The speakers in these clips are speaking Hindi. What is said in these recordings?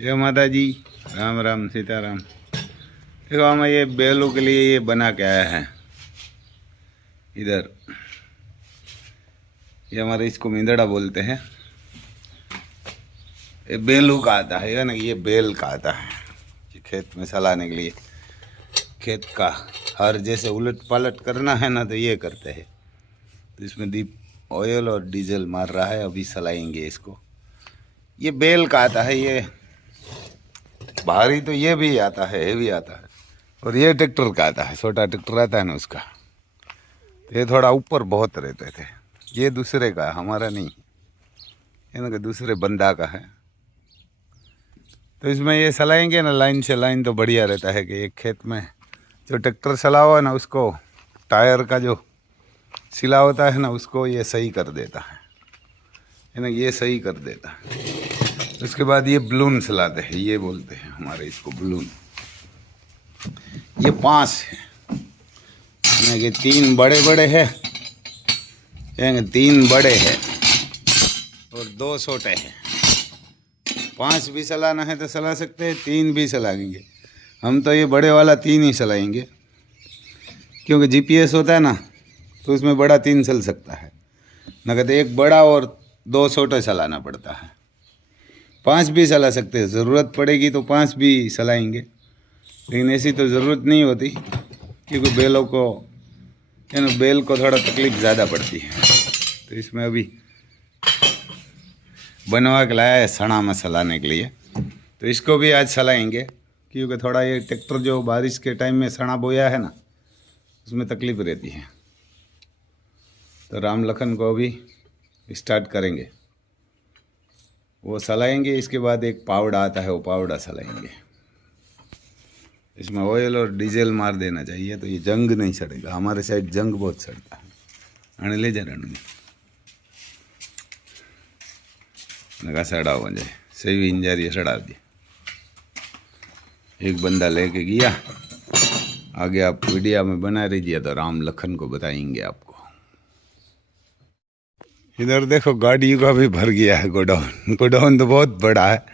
जय माता जी। राम राम सीताराम। देखो हम ये बैलों के लिए ये बना के आया है इधर। ये हमारे इसको मिंदड़ा बोलते हैं। ये बेलू का आता है ना, ये बेल का आता है। ये खेत में चलाने के लिए, खेत का हर जैसे उलट पलट करना है ना, तो ये करते हैं। तो इसमें दीप ऑयल और डीजल मार रहा है, अभी चलाएंगे इसको। ये बेल का आता है। ये भारी तो ये भी आता है, हेवी आता है। और ये ट्रैक्टर का आता है, छोटा ट्रैक्टर आता है ना उसका। तो ये थोड़ा ऊपर बहुत रहते थे। ये दूसरे का है, हमारा नहीं, ये ना दूसरे बंदा का है। तो इसमें ये चलाएंगे ना लाइन से लाइन, तो बढ़िया रहता है कि एक खेत में जो ट्रैक्टर चला हुआ है ना, उसको टायर का जो सिला होता है ना, उसको ये सही कर देता है ना, ये सही कर देता है। उसके बाद ये बलून चलाते हैं, ये बोलते हैं हमारे इसको बलून। ये 5 है, ये 3 बड़े बड़े हैं, 3 बड़े हैं और 2 छोटे हैं। 5 भी चलाना है तो चला सकते हैं, 3 भी चलाएंगे। हम तो ये बड़े वाला 3 ही चलाएंगे, क्योंकि जीपीएस होता है ना, तो उसमें बड़ा 3 चल सकता है। नगद एक बड़ा और 2 छोटे चलाना पड़ता है। 5 भी चला सकते हैं, ज़रूरत पड़ेगी तो 5 भी चलाएंगे, लेकिन ऐसी तो ज़रूरत नहीं होती, क्योंकि बैलों को है ना, बैल को थोड़ा तकलीफ ज़्यादा पड़ती है। तो इसमें अभी बनवा के लाया है सणा में चलाने के लिए। तो इसको भी आज चलाएंगे, क्योंकि थोड़ा ये ट्रैक्टर जो बारिश के टाइम में सणा बोया है ना, उसमें तकलीफ रहती है। तो राम लखन को अभी स्टार्ट करेंगे, वो चलाएंगे। इसके बाद एक पावड़ा आता है, वो पावड़ा चलाएंगे। इसमें ऑयल और डीजल मार देना चाहिए, तो ये जंग नहीं चढ़ेगा। हमारे साइड जंग बहुत चढ़ता है। आने ले जा रणू नगा सड़ा हो जाए, सही इंजारिया सड़ा दिए। एक बंदा लेके गया आगे, आप वीडियो में बना रहिए तो राम लखन को बताएंगे आपको। इधर देखो गाड़ियों का भी भर गया है गोडाउन। गोडाउन तो बहुत बड़ा है।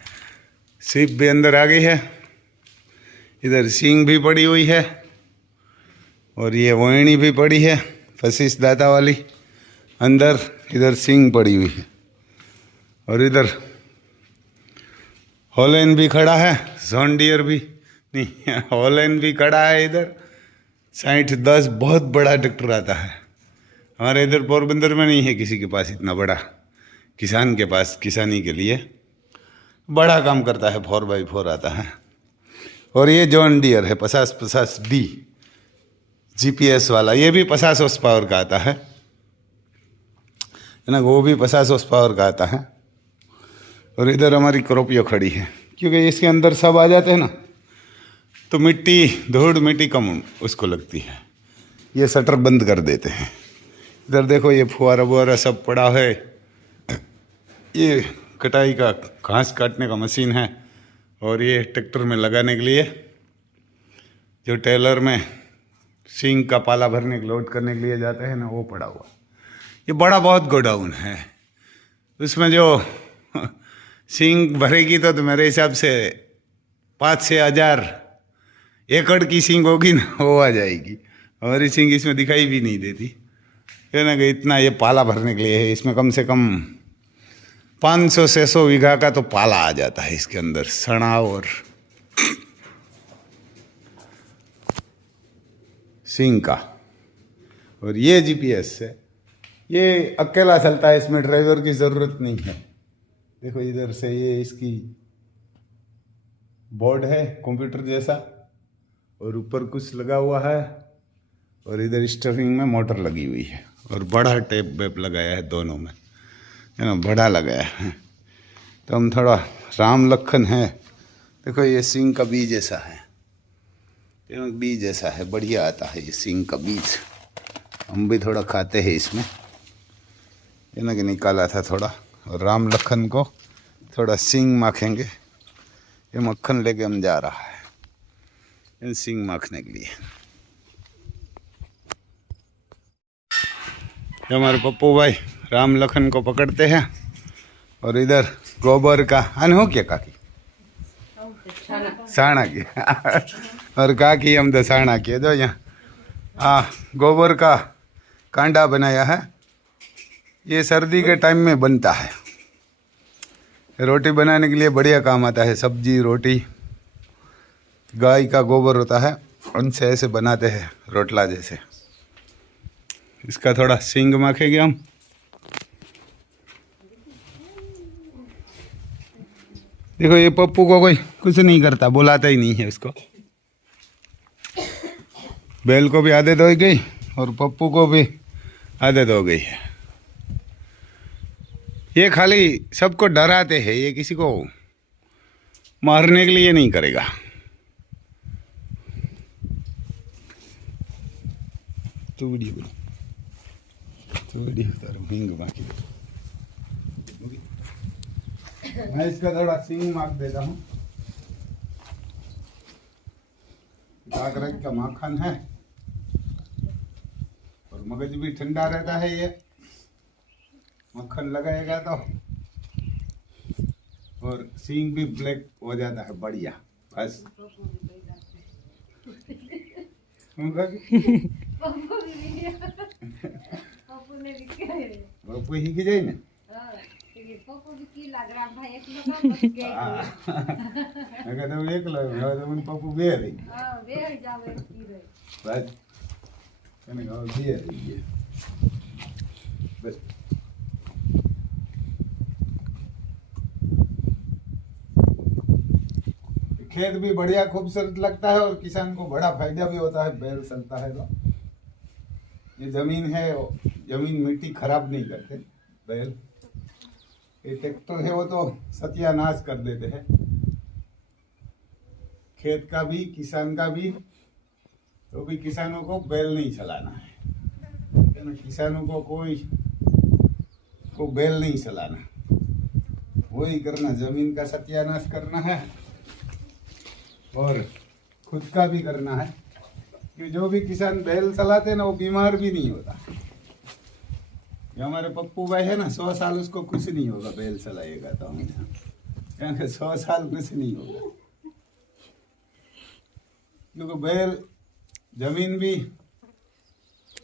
सिप भी अंदर आ गई है। इधर सींग भी पड़ी हुई है, और ये वोयणी भी पड़ी है, फसीस दाता वाली अंदर। इधर सींग पड़ी हुई है, और इधर हॉलैंड भी खड़ा है, जॉन डियर भी नहीं, हॉलैंड भी खड़ा है। इधर 60-10 बहुत बड़ा ट्रैक्टर आता है। हमारे इधर पोरबंदर में नहीं है किसी के पास इतना बड़ा। किसान के पास किसानी के लिए बड़ा काम करता है, 4x4 आता है। और ये जॉन डियर है 50-50D जीपीएस वाला। ये भी 50 हॉर्स पावर का आता है ना, वो भी 50 हॉर्स पावर का आता है। और इधर हमारी क्रॉपियो खड़ी है, क्योंकि इसके अंदर सब आ जाते हैं ना, तो मिट्टी धूड़ मिट्टी कम उसको लगती है। ये शटर बंद कर देते हैं। इधर देखो ये फुहारा वुहारा सब पड़ा है। ये कटाई का घास काटने का मशीन है, और ये ट्रैक्टर में लगाने के लिए जो टेलर में सींग का पाला भरने के लोड करने के लिए जाते हैं ना, वो पड़ा हुआ। ये बड़ा बहुत गोडाउन है। उसमें जो सींग भरेगी तो मेरे हिसाब से 5-6 हज़ार एकड़ की सींग होगी ना, वो आ जाएगी। हमारी सींग इसमें दिखाई भी नहीं देती है ना, कि इतना ये पाला भरने के लिए है। इसमें कम से कम 500-600 बीघा का तो पाला आ जाता है इसके अंदर, सणा और सींग का। और ये जीपीएस है, ये अकेला चलता है, इसमें ड्राइवर की ज़रूरत नहीं है। देखो इधर से ये इसकी बोर्ड है कंप्यूटर जैसा, और ऊपर कुछ लगा हुआ है, और इधर स्टीयरिंग में मोटर लगी हुई है, और बड़ा टेप वेप लगाया है दोनों में, है ना, बड़ा लगाया है। तो हम थोड़ा राम लखन है। देखो ये सींग का बीज ऐसा है, बीज ऐसा है, बढ़िया आता है ये सींग का बीज। हम भी थोड़ा खाते हैं इसमें, है ना, कि निकाला था थोड़ा। और राम लखन को थोड़ा सींग माखेंगे। ये मक्खन लेके हम जा रहा है इन सींग माखने के लिए। हमारे पप्पू भाई राम लखन को पकड़ते हैं, और इधर गोबर का अन हो क्या काकी साना किया और का की हम दसाना किए दो यहाँ गोबर का कांडा बनाया है। ये सर्दी के टाइम में बनता है, रोटी बनाने के लिए बढ़िया काम आता है। सब्जी रोटी गाय का गोबर होता है, उनसे ऐसे बनाते हैं रोटला जैसे। इसका थोड़ा सींग माखेंगे हम। देखो ये पप्पू को कोई कुछ नहीं करता, बुलाता ही नहीं है उसको। बैल को भी आदत हो गई और पप्पू को भी आदत हो गई है। ये खाली सबको डराते हैं, ये किसी को मारने के लिए नहीं करेगा। तो वीडियो उतारो हिंग बाकी। मैं इसका थोड़ा सींग मार देता हूँ। का माखन है और मगज भी ठंडा रहता है। ये मक्खन लगाएगा तो, और सींग भी ब्लैक हो जाता है बढ़िया। बस पप्पू ही की जाए ना। एक लो पप्पू बे रही बस बस। खेत भी बढ़िया खूबसूरत लगता है और किसान को बड़ा फायदा भी होता है। बैल चलता है तो ये जमीन है, जमीन मिट्टी खराब नहीं करते बैल। ये ट्रैक्टर है वो तो सत्यानाश कर देते हैं खेत का भी किसान का भी। तो भी किसानों को बैल नहीं चलाना है, किसानों को को बैल नहीं चलाना, वही करना। जमीन का सत्यानाश करना है और खुद का भी करना है। कि जो भी किसान बैल चलाते हैं ना वो बीमार भी नहीं होता। ये हमारे पप्पू भाई है ना, 100 साल उसको कुछ नहीं होगा बैल चलाएगा तो। हम 100 साल कुछ नहीं होगा, क्योंकि बैल जमीन भी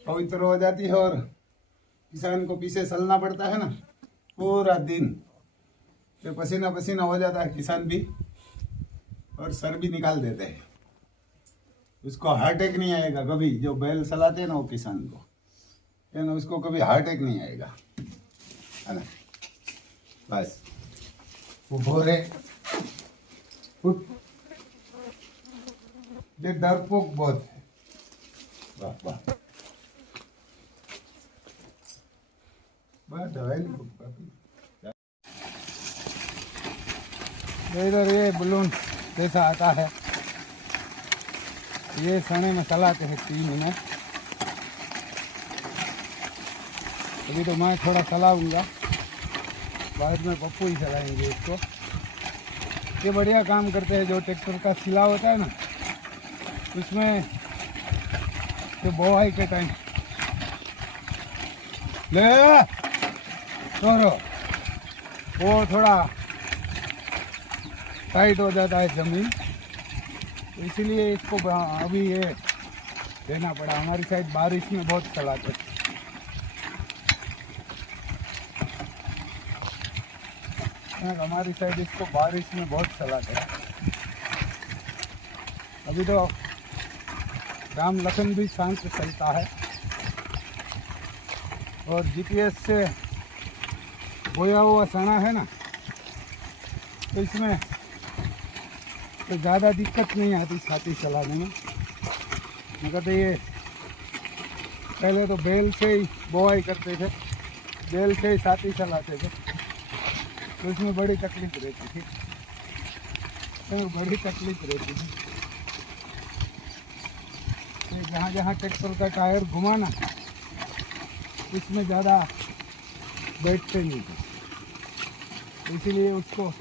पवित्र हो जाती है और किसान को पीछे चलना पड़ता है ना पूरा दिन, तो पसीना पसीना हो जाता है किसान भी और सर भी निकाल देते हैं। उसको हार्ट अटैक नहीं आएगा कभी। जो बैल चलाते हैं ना वो किसान को, है ना, उसको कभी हार्ट अटैक नहीं आएगा, है ना। बस वो बोरे उठ, ये डरपोक बहुत है। वाह वाह, बस दवाई इधर ये बलून जैसा आता है, ये सने में चलाते हैं 3 मिनट। अभी तो मैं थोड़ा चलाऊंगा, बाद में पप्पू ही चलाएंगे इसको। ये बढ़िया काम करते हैं। जो ट्रैक्टर का सिला होता है ना, उसमें तो बोआई के टाइम ले तोरो वो थोड़ा टाइट हो जाता है जमीन, तो इसीलिए इसको अभी ये देना पड़ा। हमारी साइड बारिश में बहुत चलाते हैं। हमारी साइड इसको बारिश में बहुत चलाते हैं। अभी तो राम लखन भी शांत चलता है और जीपीएस से बोया हुआ सना है ना, तो इसमें तो ज़्यादा दिक्कत नहीं आती छाती चलाने में। मगर तो ये पहले तो बैल से ही बोआई करते थे, बैल से ही छाती चलाते थे, तो इसमें बड़ी तकलीफ रहती थी, तो बड़ी तकलीफ रहती थी। जहाँ जहाँ ट्रैक्टर का टायर घुमाना, इसमें ज़्यादा बैठते नहीं थे, इसीलिए उसको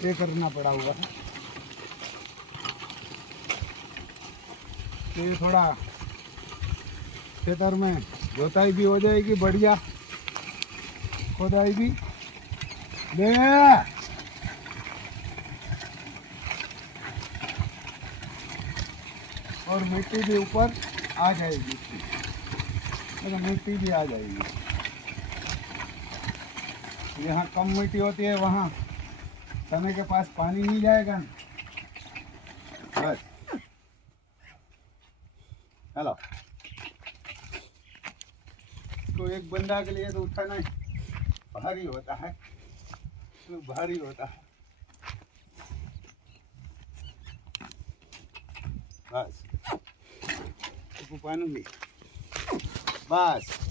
ये करना पड़ा हुआ है। तो ये थोड़ा खेतर में जोताई भी हो जाएगी, बढ़िया खोदाई भी ले और मिट्टी भी ऊपर आ जाएगी इसकी, मतलब मिट्टी भी आ जाएगी। यहाँ कम मिट्टी होती है वहाँ तने के पास पानी नहीं जाएगा ना, बस। हेलो, तो एक बंदा के लिए तो उठाना भारी होता है, तो भारी होता है। बस पानी भी बस।